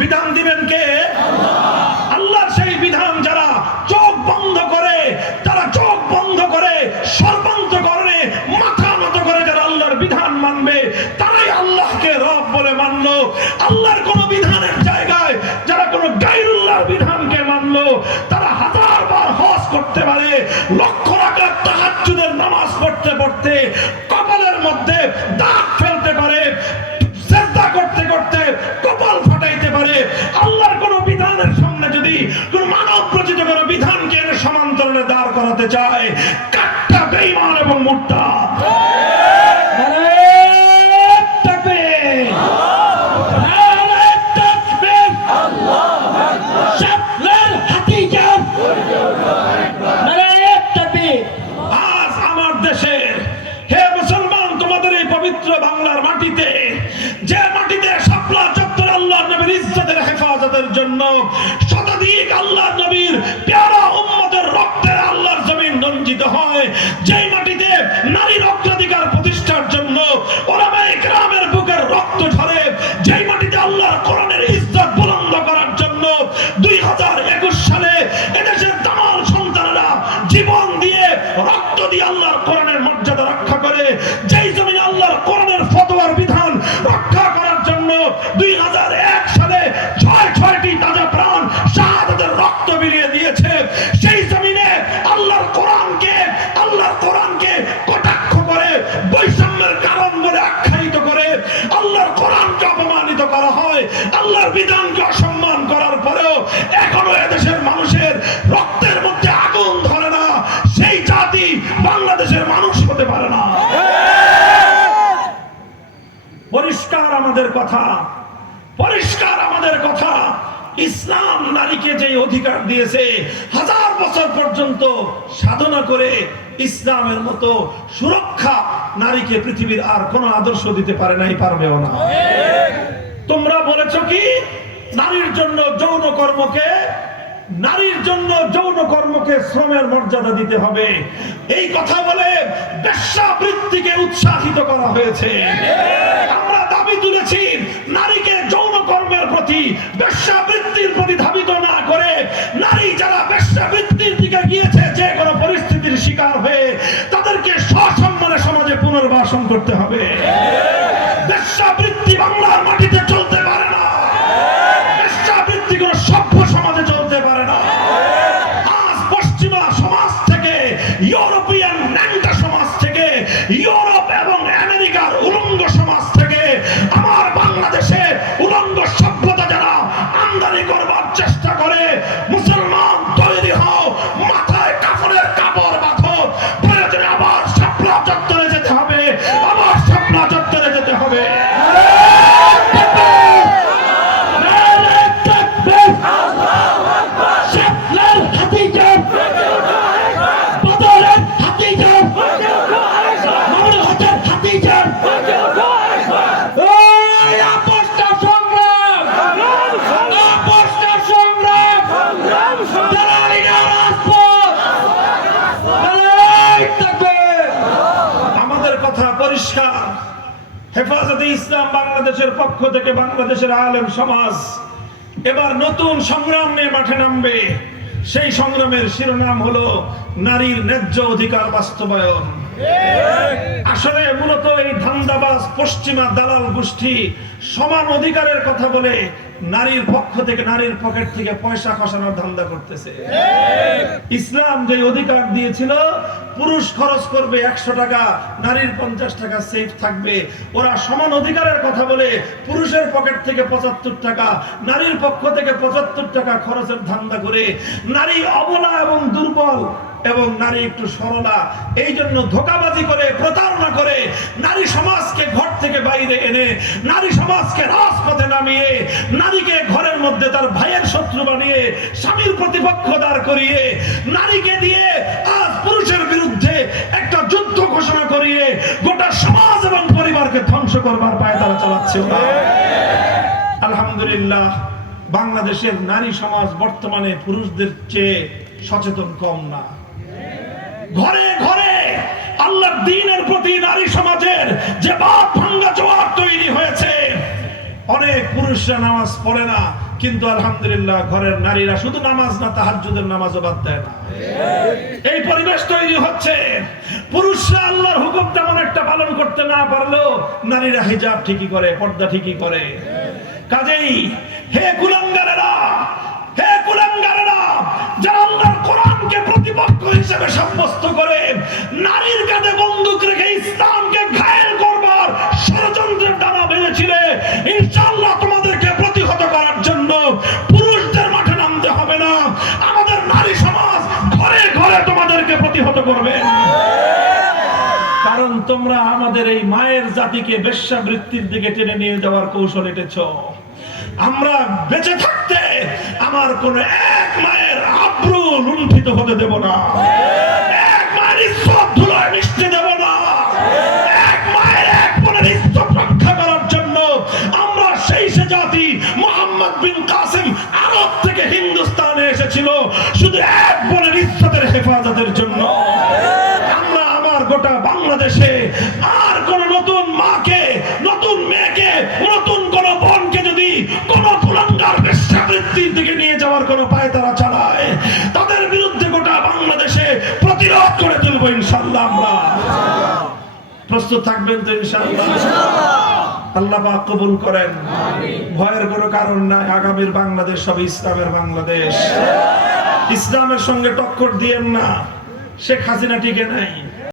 বিধান দিবেন কে? আল্লাহর সেই বিধান যারা চোখ বন্ধ করে, তারা চোখ বন্ধ করে সর্বান্তকরণে মাথা নত করে যারা আল্লাহর বিধান মানবে, তারাই আল্লাহকে রব বলে মানলো। আল্লাহর কোন বিধানের জায়গায় যারা কোন গায়রুল্লাহর বিধানকে মানলো, তারা হাজারবার হজ করতে পারে, লক্ষ রাকাত তাহাজ্জুদের নামাজ পড়তে পড়তে কপালের মধ্যে দাগ ফেলতে পারে, সিজদা করতে করতে কপাল ফাটাইতে পারে। আল্লাহর কোন বিধানের সামনে যদি কোন মানব রচিত কোন বিধানকে এনে সমান্তরালে দাঁড় করাতে চায়, কাট্টা বেঈমান এবং মুরতাদ। বাংলার মাটিতে, যে মাটিতে শাপলা চত্বর আল্লাহর নবীর ইজ্জতের হেফাজতের জন্য শতাধিক আল্লাহর নবীর প্যারা উম্মতের রক্তে আল্লাহর জমিন রঞ্জিত হয়, যেই মাটিতে নারীর অগ্রাধিকার প্রতিষ্ঠার জন্য ওলামায়ে কেরামের বুকের রক্ত ঝরে, যেই মাটিতে আল্লাহর কোরআনের ইজ্জত বুলন্দ করার জন্য 2021 সালে এদেশের তামাম সন্তানেরা জীবন দিয়ে রক্ত দিয়ে আল্লাহর কোরআনের মর্যাদা রক্ষা করে, যেই জমিনে আল্লাহর কোরআনের ফতোয়ার বিধান রক্ষা করার জন্য 2001 সালে 6টি তাজা প্রাণ শাহাদাতের রক্ত বিলিয়ে দিয়েছে, সেই জমিনে আল্লাহর কোরআনকে কটাক্ষ করে বৈষম্যের কারণ বলে আখ্যায়িত করে আল্লাহর কোরআনকে অপমানিত করা হয়, আল্লাহর বিধানকে অসম্মান করার পরেও এখনো এদেশের মানুষের রক্তের মধ্যে আগুন ধরে না, সেই জাতি বাংলাদেশের মানুষ হতে পারে না। পরিষ্কার আমাদের কথা, পরিষ্কার আমাদের কথা। ইসলাম নারীকে যে অধিকার দিয়েছে, 1000 বছর পর্যন্ত সাধনা করে ইসলামের মতো সুরক্ষা নারীকে পৃথিবীর আর কোন আদর্শ দিতে পারে নাই, পারবেও না। তোমরা বলেছো কি নারীর জন্য যৌন কর্মকে শ্রমের মর্যাদা দিতে হবে, এই কথা বলে বেশ্যাবৃত্তিকে উৎসাহিত করা হয়েছে। আমরা দাবি তুলেছি নারীকে যৌন কর্মের প্রতি, বেশ্যাবৃত্তির প্রতি ধাবিত না করে, নারী যারা বেশ্যাবৃত্তির দিকে গিয়েছে যে কোনো পরিস্থিতির শিকার হয়ে, তাদেরকে সসম্মানে সমাজে পুনর্বাসন করতে হবে। বেশ্যাবৃত্তি বাংলার মাটিতে চলতে পারে না, বেশ্যাবৃত্তি কোন সভ্য সমাজে চলতে পারে না। আজ পশ্চিমা সমাজ থেকে, ইউরোপিয়ান ন্যাংটা সমাজ থেকে, ইউরোপ এবং আমেরিকার উলঙ্গ সমাজ থেকে আমার বাংলাদেশে উলঙ্গ সভ্যতা যারা আমদানি করবার চেষ্টা করে, মুসলমান তৈরি হও, মাথায় কাফনের কাপড় বাঁধো, প্রয়োজনে আবার শাপলা চত্বরে যেতে হবে, আবার শাপলা চত্বরে যেতে হবে। হেফাজতে ইসলাম বাংলাদেশের পক্ষ থেকে বাংলাদেশের আলেম সমাজ এবার নতুন সংগ্রাম নিয়ে মাঠে নামবে। সেই সংগ্রামের শিরোনাম হলো নারীর ন্যায্য অধিকার বাস্তবায়ন। আসলে মূলত এই ধান্দাবাজ পশ্চিমা দালাল গোষ্ঠী সমান অধিকারের কথা বলে নারীর পক্ষ থেকে, নারীর পকেট থেকে পয়সা খসানোর ধান্দা করতেছে। ইসলাম যে অধিকার দিয়েছিল পুরুষ খরচ করবে 100 টাকা, নারীর 50 টাকা সেফ থাকবে, ওরা সমান অধিকারের কথা বলে পুরুষের পকেট থেকে 75 টাকা, নারীর পক্ষ থেকে 75 টাকা খরচের ধান্দা করে নারী অবলা এবং দুর্বল এবং নারী একটু সরলা, এই জন্য ধোঁকাবাজি করে, প্রতারণা করে নারী সমাজকে ঘর থেকে বাইরে এনে, নারী সমাজকে রাজপথে নামিয়ে, নারীকে ঘরের মধ্যে তার ভাইয়ের শত্রু বানিয়ে, স্বামীর প্রতিপক্ষ দাঁড় করিয়ে, নারীকে দিয়ে আজ পুরুষের বিরুদ্ধে একটা যুদ্ধ ঘোষণা করিয়ে গোটা সমাজ এবং পরিবারকে ধ্বংস করবার পায়ে তারা চালাচ্ছে। আলহামদুলিল্লাহ, বাংলাদেশের নারী সমাজ বর্তমানে পুরুষদের চেয়ে সচেতন কম না। ঘরে ঘরে আল্লাহর দ্বীনের প্রতি নারী সমাজের যে বাদ ভাঙ্গা জোয়ার তৈরি হয়েছে, অনেক পুরুষরা নামাজ পড়ে না, কিন্তু আলহামদুলিল্লাহ ঘরের নারীরা শুধু নামাজ না, তাহাজ্জুদের নামাজও বাদ দেয় না। এই পরিবেশ তৈরি হচ্ছে, পুরুষরা আল্লাহর হুকুম তেমন একটা পালন করতে না পারলেও নারীরা হিজাব ঠিকই করে, পর্দা ঠিকই করে। কাজেই হে কুলাঙ্গারেরা, হে কুলাঙ্গারেরা, যারা আল্লাহর কোরআনকে প্রতিপক্ষ হিসেবে সাব্যস্ত করে নারীর কাঁধে বন্দুক রেখে ইসলামকে ঘায়েল করবার ষড়যন্ত্রের ডানা বেঁধেছিলে, ইনশাআল্লাহ তোমাদেরকে প্রতিহত করার জন্য পুরুষদের মাঠে নামতে হবে না, আমাদের নারী সমাজ ঘরে ঘরে তোমাদেরকে প্রতিহত করবে। কারণ তোমরা আমাদের এই মায়ের জাতিকে বেশ্যাবৃত্তির দিকে টেনে নিয়ে যাওয়ার কৌশল এঁটেছ। আমরা বেঁচে থাকতে আমার কোন এক মায়ের আব্রু লুণ্ঠিত হতে দেব না, এক মায়ের ইজ্জত ধুলোয় মিশতে দেব না, এক মায়ের এক বোনের ইজ্জত রক্ষা করার জন্য আমরা সেই সে জাতি মুহাম্মদ বিন কাসিম আরব থেকে হিন্দুস্তানে এসেছিল শুধু এক বোনের ইজ্জতের হেফাজতের জন্য। আমরা আমার গোটা বাংলাদেশে আর কোন নতুন মাকে, নতুন মেয়েকে, নতুন কোন বোনকে যদি কোন কুলাঙ্গার বেশ্যাবৃত্তির দিকে নিয়ে যাওয়ার কোন পায়তারা চালায়, তাদের বিরুদ্ধে গোটা বাংলাদেশে প্রতিরোধ করে তুলবো ইনশাআল্লাহ। আমরা প্রস্তুত থাকবেন তো ইনশাআল্লাহ? আল্লাহ পাক কবুল করেন। ভয়ের কোনো কারণ নাই, আগামীর বাংলাদেশ সব ইসলামের বাংলাদেশ। ইসলামের সঙ্গে টক্কর দিয়েন না, শেখ হাসিনা টিকে নাই।